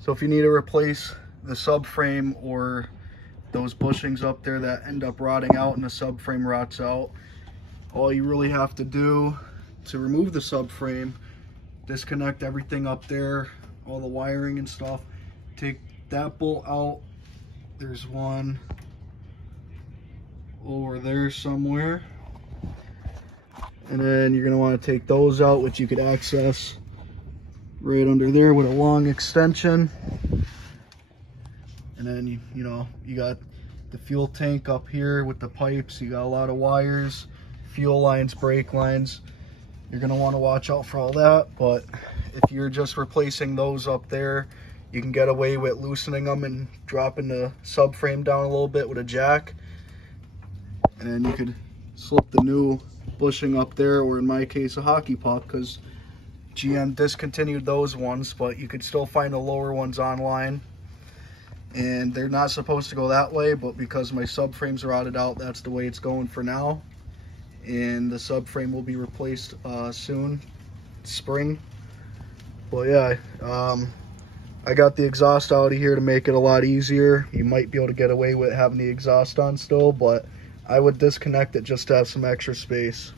So if you need to replace the subframe or those bushings up there that end up rotting out and the subframe rots out, all you really have to do to remove the subframe, disconnect everything up there, all the wiring and stuff, take that bolt out. There's one over there somewhere. And then you're going to want to take those out, which you could access right under there with a long extension. And then you got the fuel tank up here with the pipes. You got a lot of wires, fuel lines, brake lines. You're going to want to watch out for all that. But if you're just replacing those up there, you can get away with loosening them and dropping the subframe down a little bit with a jack. And then you could slip the new bushing up there, or in my case a hockey puck, because GM discontinued those ones, but you could still find the lower ones online. And they're not supposed to go that way, but because my subframe's rotted out, that's the way it's going for now. And the subframe will be replaced soon, spring. But yeah, I got the exhaust out of here to make it a lot easier. You might be able to get away with having the exhaust on still, but I would disconnect it just to have some extra space.